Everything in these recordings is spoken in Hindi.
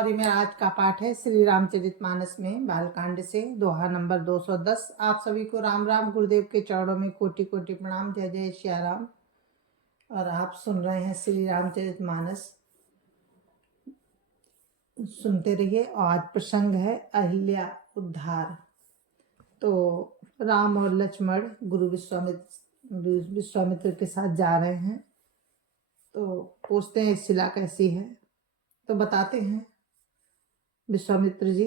और ये मेरा आज का पाठ है श्री रामचरितमानस में बालकांड से दोहा नंबर 210। आप सभी को राम राम। गुरुदेव के चरणों में कोटि कोटि प्रणाम। जय जय श्री राम। और आप सुन रहे हैं श्री रामचरितमानस, सुनते रहिए। और आज प्रसंग है अहिल्या उद्धार। तो राम और लक्ष्मण गुरु विश्वामित्र के साथ जा रहे हैं। तो पूछते हैं शिला कैसी है, तो बताते हैं विश्वामित्र जी।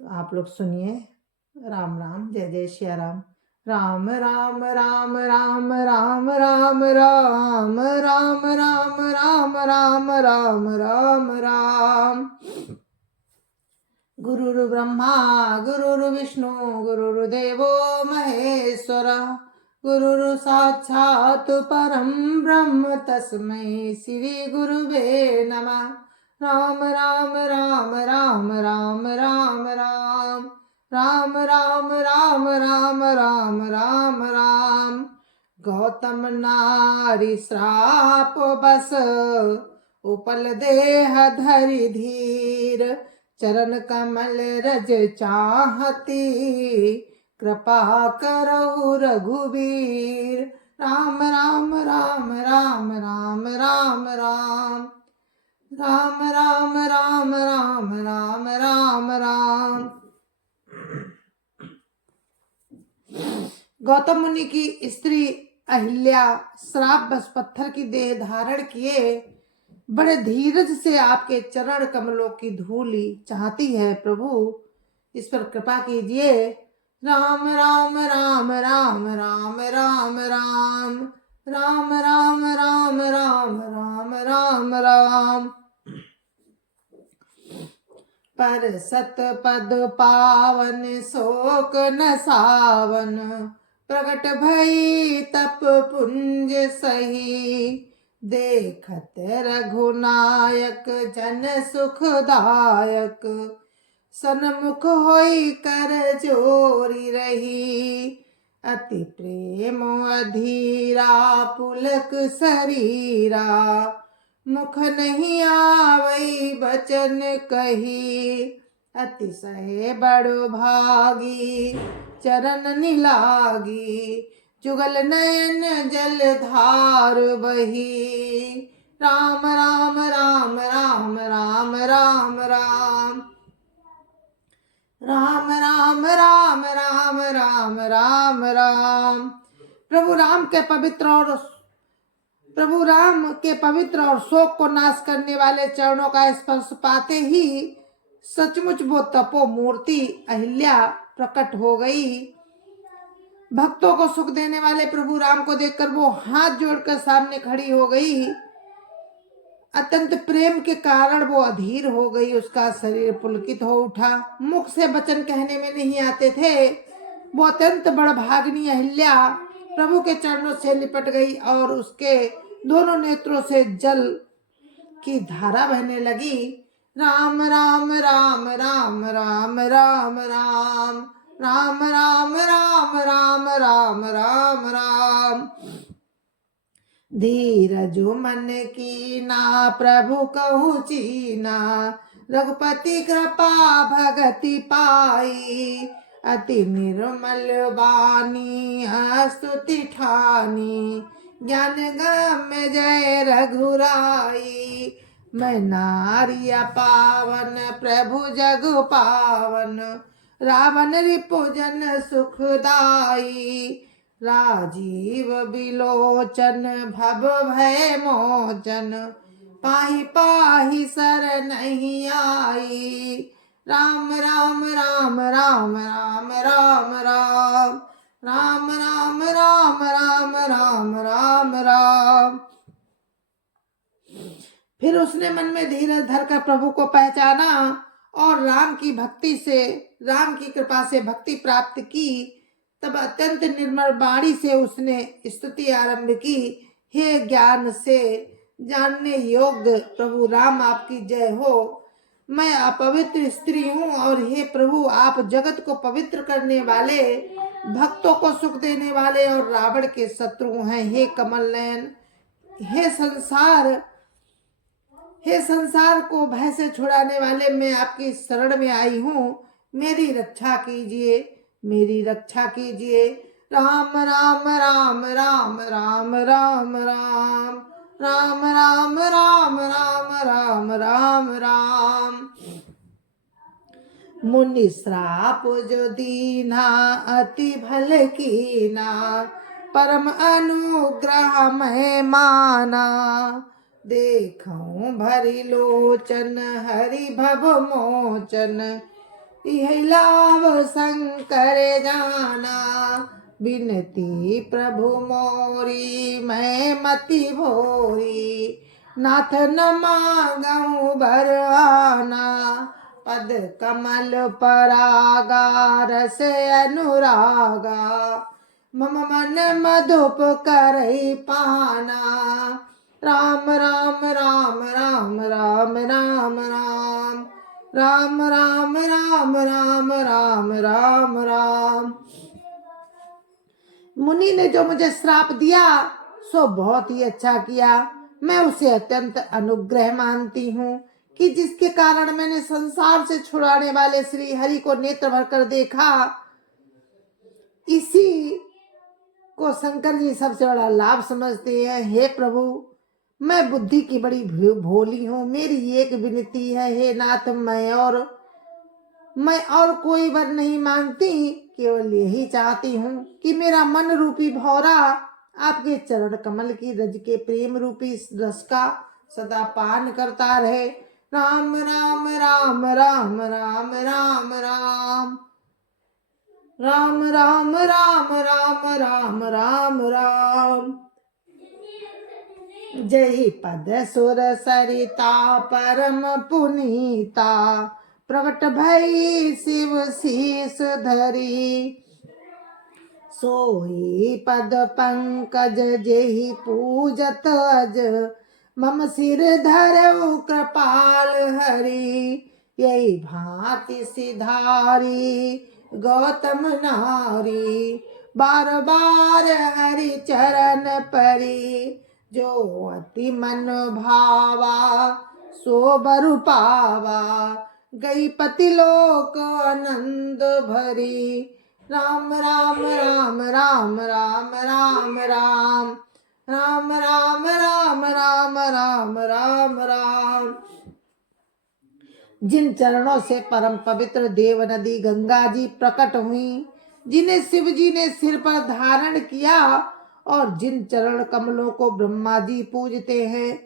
तो आप लोग सुनिए। राम राम। जय जय श्री राम। राम राम राम राम राम राम राम राम राम राम राम राम राम राम। गुरुर् ब्रह्मा गुरुर्विष्णु गुरुर्देवो महेश्वर, गुरुर् साक्षात् परम ब्रह्म तस्मै श्री गुरुवे नमः। राम राम राम राम राम राम राम राम राम राम राम राम राम राम। गौतम नारी श्राप बस उपल देह धरि धीर, चरण कमल रज चाहती कृपा करहु रघुबीर। राम राम राम राम राम राम राम राम राम राम राम राम राम राम। गौतम मुनि की स्त्री अहिल्या श्राप बस पत्थर की देह धारण किए बड़े धीरज से आपके चरण कमलों की धूली चाहती है। प्रभु इस पर कृपा कीजिए। राम राम राम राम राम राम राम राम राम राम राम राम राम राम। पर सत पद पावन शोक न सावन, प्रकट भई तप पुंज सही। देखत रघुनायक जन सुखदायक, सन्मुख होई कर जोरी रही। अति प्रेम अधीरा पुलक शरीरा, मुख नहीं आवई बचन कही। अतिशय बड़ो भागी चरण निलागी, जुगल नयन जल धार बही। राम राम राम राम राम राम राम राम राम राम राम राम राम राम। प्रभु राम के पवित्र और शोक को नाश करने वाले चरणों का स्पर्श पाते ही सचमुच वो तपो मूर्ति अहिल्या प्रकट हो गई। भक्तों को सुख देने वाले प्रभु राम को देखकर वो हाथ जोड़कर सामने खड़ी हो गई। अत्यंत प्रेम के कारण वो अधीर हो गई। उसका शरीर पुलकित हो उठा। मुख से वचन कहने में नहीं आते थे। वो अत्यंत बड़भागिनी अहिल्या प्रभु के चरणों से लिपट गई और उसके दोनों नेत्रों से जल की धारा बहने लगी। राम राम राम राम राम राम राम राम राम राम राम राम राम राम। धीरज मन की ना प्रभु कहूँ चीना, रघुपति कृपा भगति पाई। अति निर्मल वाणी स्तुति ठानी, ज्ञान गम्य जय रघुराई। मैं नारिया पावन प्रभु जग पावन, रावण रिपुजन सुखदाई। राजीव बिलोचन भव भय मोचन, पाहि पाहि सर नहीं आई। राम राम राम राम राम राम राम राम राम राम राम राम राम राम। फिर उसने मन में धीरज धरकर प्रभु को पहचाना और राम की कृपा से भक्ति प्राप्त की। तब अत्यंत निर्मल वाणी से उसने स्तुति आरंभ की। हे ज्ञान से जानने योग्य प्रभु राम, आपकी जय हो। मैं अपवित्र स्त्री हूँ और हे प्रभु आप जगत को पवित्र करने वाले, भक्तों को सुख देने वाले और रावण के शत्रु हैं। हे कमल नयन, हे संसार को भय से छुड़ाने वाले, मैं आपकी शरण में आई हूँ, मेरी रक्षा कीजिए, मेरी रक्षा कीजिए। राम राम राम राम राम राम राम राम राम राम राम राम राम राम। मुनि श्राप जो दीना, अति भल कीना, परम अनुग्रह मैं माना। देखऊं भरी लोचन, हरि भव मोचन, यह लाभ शंकर जाना। बिनती प्रभु मोरी, मैं मति भोरी, नाथ न मांगऊं बर आना। पद कमल परागा, रस अनुरागा, मम मन मधुप करई पाना। राम राम राम राम राम राम राम राम राम राम राम राम राम राम। मुनि ने जो मुझे श्राप दिया सो बहुत ही अच्छा किया। मैं उसे अत्यंत अनुग्रह मानती हूँ कि जिसके कारण मैंने संसार से छुड़ाने वाले श्री हरि को नेत्र भरकर देखा। इसी को शंकर जी सबसे बड़ा लाभ समझते हैं। हे प्रभु, मैं बुद्धि की बड़ी भोली हूँ, मेरी एक विनती है, हे नाथ, मैं और कोई वर नहीं मांगती, केवल यही चाहती हूँ कि मेरा मन रूपी भौरा आपके चरण कमल की रज के प्रेम रूपी रस का सदा पान करता रहे। राम राम राम राम राम राम राम राम राम राम राम राम राम राम। जय पद सुर सरिता परम पुनीता, प्रकट भई शिव शीस धरी। सोई पद पंकज जेहि पूजत अज, मम सिर धरऊ कृपाल हरि। यही भांति सिधारी गौतम नारी, बार बार हरि चरण परी। जो अति मन भावा सो बरु पावा, गई पति लोक आनंद भरी। राम राम राम राम राम राम राम राम राम राम राम राम राम राम। जिन चरणों से परम पवित्र देव नदी गंगा जी प्रकट हुई, जिन्हें शिव जी ने सिर पर धारण किया और जिन चरण कमलों को ब्रह्मा जी पूजते हैं,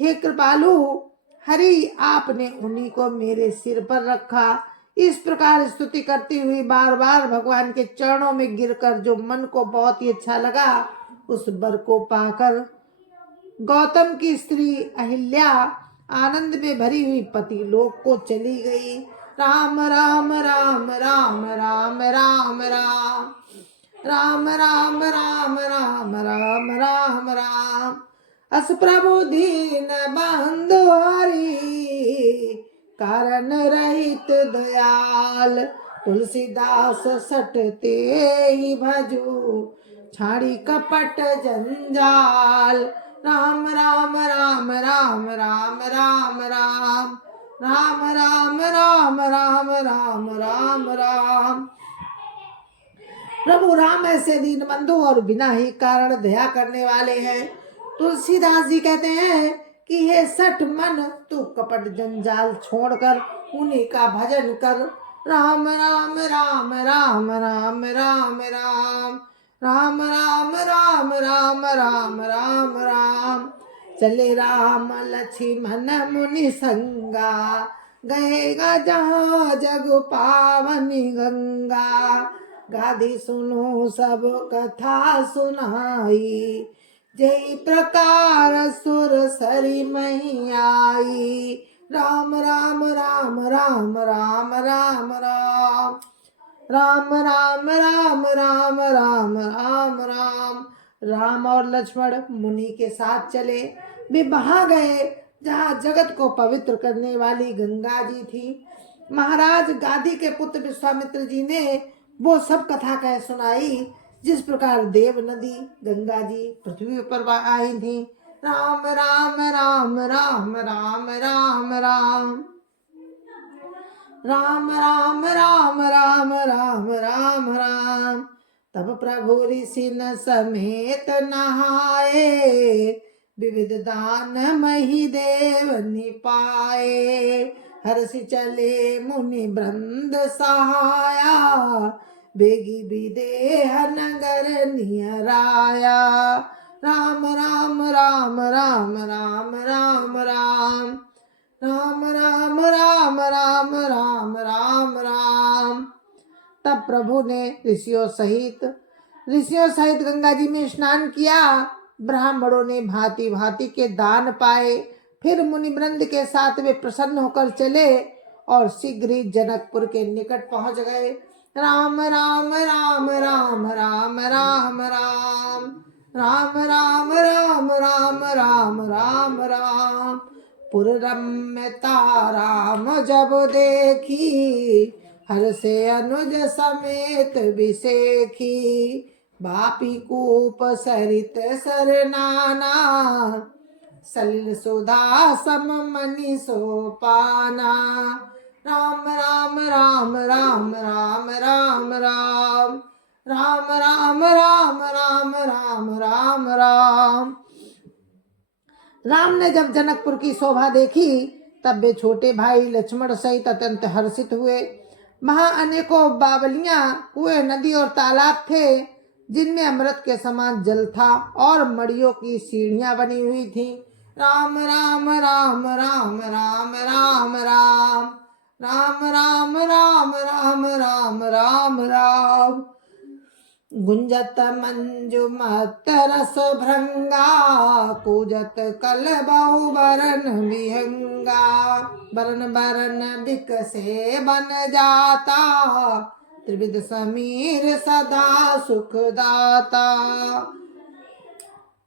हे कृपालु हरि, आपने उन्हीं को मेरे सिर पर रखा। इस प्रकार स्तुति करती हुई बार बार भगवान के चरणों में गिरकर जो मन को बहुत ही अच्छा लगा, उस वर को पाकर गौतम की स्त्री अहिल्या आनंद में भरी हुई पति लोक को चली गई। राम राम राम राम राम राम राम राम राम राम राम राम राम राम। अस प्रभु दीन बंधु हरि, कारण रहित दयाल। तुलसीदास सटते ही भजू, छाड़ी कपट जंजाल। राम राम राम राम राम राम राम राम राम राम राम राम राम राम। प्रभु राम ऐसे दीन बंधु और बिना ही कारण दया करने वाले हैं। तुलसीदास जी कहते हैं कि हे सठ मन, तू कपट जंजाल छोड़कर उन्हीं का भजन कर। राम राम राम राम राम राम राम राम राम राम राम राम राम राम। चले राम लक्ष्मण मुनि संगा, गएगा जहाँ जग पावनी गंगा। गाधी सुनो सब कथा सुनाई, जय प्रकार सुर सरी मही आई। राम राम राम राम राम राम राम राम राम राम राम राम राम राम। राम और लक्ष्मण मुनि के साथ चले। वे वहां गए जहाँ जगत को पवित्र करने वाली गंगा जी थी। महाराज गाधी के पुत्र विश्वामित्र जी ने वो सब कथा कह सुनाई, जिस प्रकार देव नदी गंगा जी पृथ्वी पर आई थी। राम राम राम राम राम राम राम राम राम राम राम राम राम राम। तब प्रभु ऋषि न समेत नहाए, विविध दान मही देव निपाए। हर्षि चले मुनि वृंद सहाया, बेगी विदेह नगर नियराया। राम राम राम राम राम राम राम राम राम राम राम राम राम राम। तब प्रभु ने ऋषियों सहित गंगा जी में स्नान किया। ब्राह्मणों ने भांति भांति के दान पाए। फिर मुनि वृंद के साथ वे प्रसन्न होकर चले और शीघ्र ही जनकपुर के निकट पहुंच गए। राम राम राम राम राम राम राम राम राम राम राम राम राम राम। पुररम्यता राम जब देखी, हर से अनुज समेत विसेखी। बापी कूप सरित सरनाना, सलिल सुधा सम मनि सोपाना। राम राम राम राम राम राम राम राम राम राम राम राम राम राम। राम ने जब जनकपुर की शोभा देखी, तब वे छोटे भाई लक्ष्मण सहित अत्यंत हर्षित हुए। वहां अनेकों बावलियां, कुएं, नदी और तालाब थे, जिनमें अमृत के समान जल था और मड़ियों की सीढ़ियां बनी हुई थीं। राम राम राम राम राम राम राम राम राम राम राम राम राम राम। गुंजत मंजु मत रस भृंगा, पूजत कल बहु बरन विहंगा। बरन बरन बिकसे बन जाता, त्रिविध समीर सदा सुखदाता।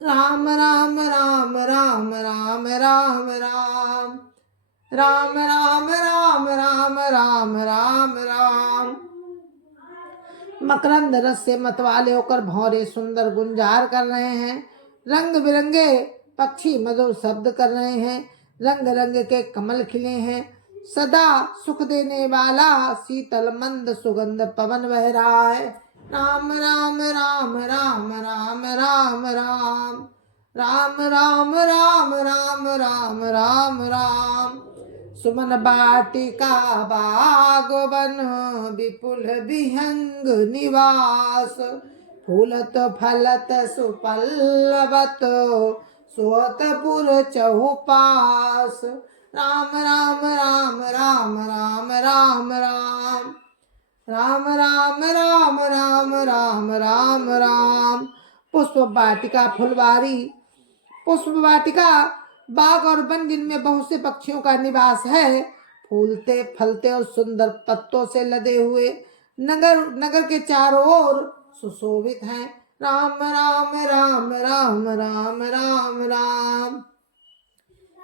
राम राम राम राम राम राम राम राम राम राम राम राम राम राम। मकरंद रस से मतवाले होकर भौरे सुंदर गुंजार कर रहे हैं। रंग बिरंगे पक्षी मधुर शब्द कर रहे हैं। रंग रंग के कमल खिले हैं। सदा सुख देने वाला शीतल मंद सुगंध पवन बह रहा है। राम राम राम राम राम राम राम राम राम राम राम राम राम राम। सुमन बाटिका बाग वन, विपुल विहंग निवास। फूलत फलत सुपल्लवत, सोतपुर चहुपास। राम राम राम राम राम राम राम राम राम राम राम राम राम राम। पुष्प वाटिका फुलवारी, पुष्प वाटिका बाग और वन जिनमें बहुत से पक्षियों का निवास है, फूलते फलते और सुंदर पत्तों से लदे हुए नगर के चारों ओर सुशोभित हैं। राम राम राम राम राम राम राम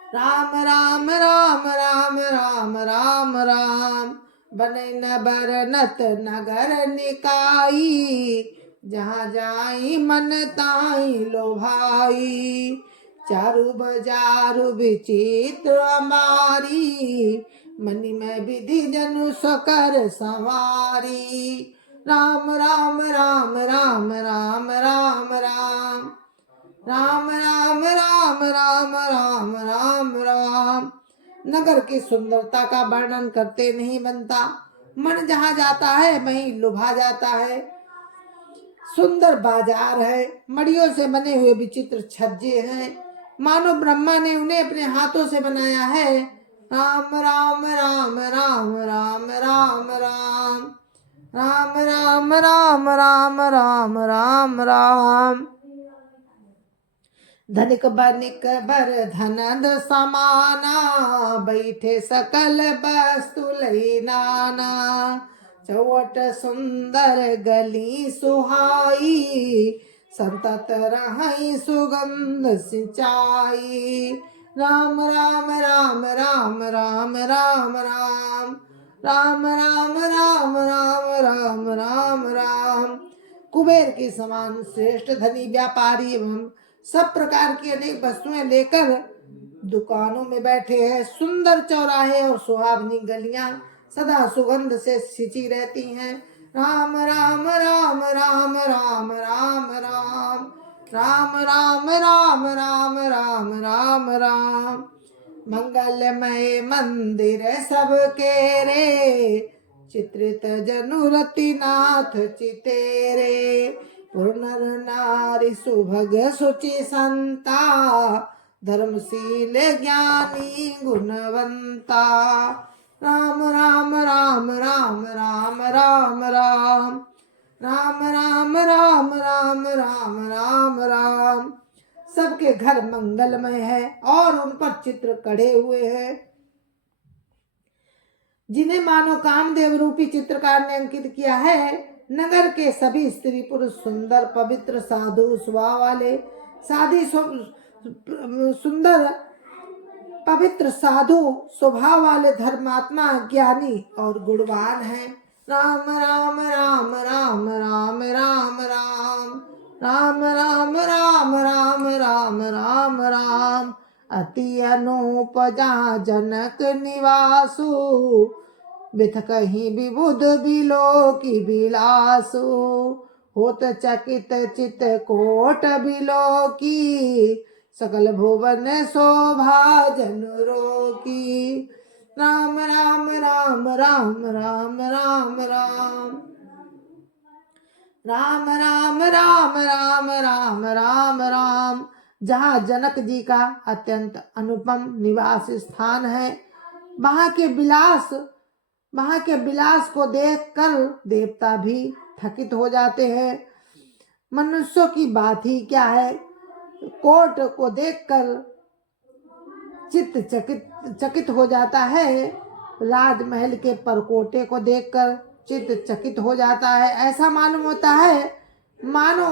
राम राम राम राम राम राम राम। बने न बरनत नगर निकाई, जहाँ जाई मन ताई लो भाई। चारु बजारु विचित्र अमारी, मनि में विधि जनु सकर संवारी। राम राम राम राम राम राम राम राम राम राम राम राम राम राम। नगर की सुंदरता का वर्णन करते नहीं बनता। मन जहाँ जाता है वहीं लुभा जाता है। सुंदर बाजार है, मड़ियों से बने हुए विचित्र छज्जे हैं, मानो ब्रह्मा ने उन्हें अपने हाथों से बनाया है। राम राम राम राम राम राम राम राम राम राम राम राम राम राम। धनिक बनिक बर धनद समाना, बैठे सकल वस्तु लई नाना। चौवट सुंदर गली सुहाई, संतत रहाई सुगंध सिंचाई। राम राम राम राम राम राम राम राम राम राम राम राम राम राम। कुबेर के समान श्रेष्ठ धनी व्यापारी एवं सब प्रकार की अनेक वस्तुएं लेकर दुकानों में बैठे हैं। सुंदर चौराहे और सुहावनी गलियां सदा सुगंध से सिंची रहती हैं। राम राम राम राम राम राम राम राम राम राम राम राम राम राम। मंगलमय मंदिर सबके रे, चित्रित जनुरति नाथ चितेरे। पुनर नारी सुभग सुचि संता, धर्मशील ज्ञानी गुणवंता। राम राम राम राम राम राम राम राम राम राम राम राम राम राम। सबके घर मंगलमय है और उन पर चित्र कढ़े हुए हैं, जिन्हें मानो कामदेव रूपी चित्रकार ने अंकित किया है। नगर के सभी स्त्री पुरुष सुंदर पवित्र साधु स्वभाव वाले, सुंदर पवित्र साधु स्वभाव वाले धर्मात्मा ज्ञानी और गुणवान हैं। राम राम राम राम राम राम राम राम राम राम राम राम राम राम। अति अनुपजा जनक निवासु, बिथ कहीं विबुध बिलो की बिलासु। होत चकित चित कोट बिलो की, सकल भुवन शोभा जनुरो की। राम राम राम राम राम राम राम राम राम राम राम राम राम राम। जहाँ जनक जी का अत्यंत अनुपम निवास स्थान है, वहाँ के विलास को देखकर देवता भी थकित हो जाते हैं। मनुष्यों की बात ही क्या है, कोट को देखकर चित्त चकित हो जाता है। राजमहल के परकोटे को देखकर चित्त चकित हो जाता है। ऐसा मालूम होता है मानो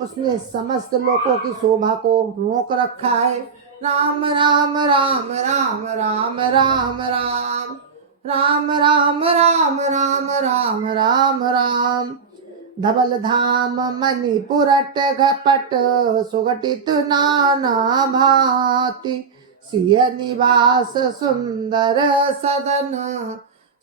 उसने समस्त लोगों की शोभा को रोक रखा है। राम राम राम राम राम राम राम राम राम राम राम राम राम राम। धवल धाम मणिपुरट घपट, सुगठित नाना भांति। सिय निवास सुंदर सदन,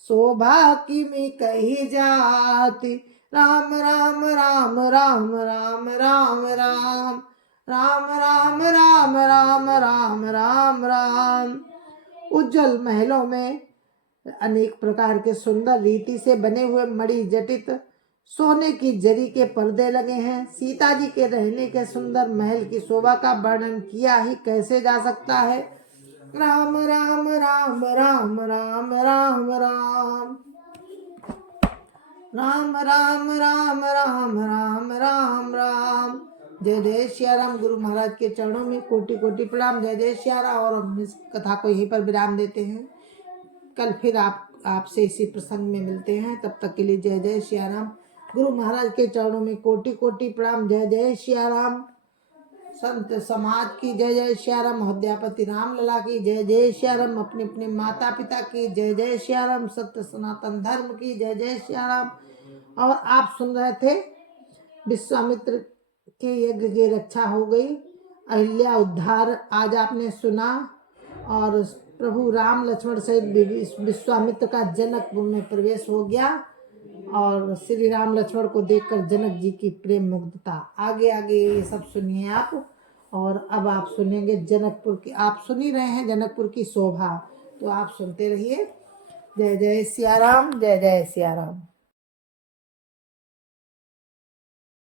शोभा किमि कही जाति। राम राम राम राम राम राम राम राम राम राम राम राम राम राम। उज्जवल महलों में अनेक प्रकार के सुंदर रीति से बने हुए मणि जटित सोने की जरी के पर्दे लगे हैं। सीता जी के रहने के सुंदर महल की शोभा का वर्णन किया ही कैसे जा सकता है। राम राम राम राम राम राम राम राम राम राम राम राम राम राम। जय जय सिया राम। गुरु महाराज के चरणों में कोटि कोटि प्रणाम। जय जय सिया राम। और हम इस कथा को यहीं पर विराम देते हैं। कल फिर आपसे इसी प्रसंग में मिलते हैं। तब तक के लिए जय जय सिया राम। गुरु महाराज के चरणों में कोटि कोटि प्रणाम। जय जय सिया राम। संत समाज की जय जय सिया राम। अयोध्यापति राम लला की जय जय सिया राम। अपने अपने माता पिता की जय जय सिया राम। सत्य सनातन धर्म की जय जय सिया राम। और आप सुन रहे थे विश्वामित्र के यज्ञ की रक्षा हो गई, अहिल्या उद्धार आज आपने सुना। और प्रभु राम लक्ष्मण सहित विश्वामित्र का जनकपुर में प्रवेश हो गया। और श्री राम लक्ष्मण को देखकर जनक जी की प्रेम मुग्धता। आगे आगे ये सब सुनिए आप। और अब आप सुनेंगे जनकपुर की, आप सुन ही रहे हैं जनकपुर की शोभा, तो आप सुनते रहिए। जय जय सिया राम। जय जय सिया राम।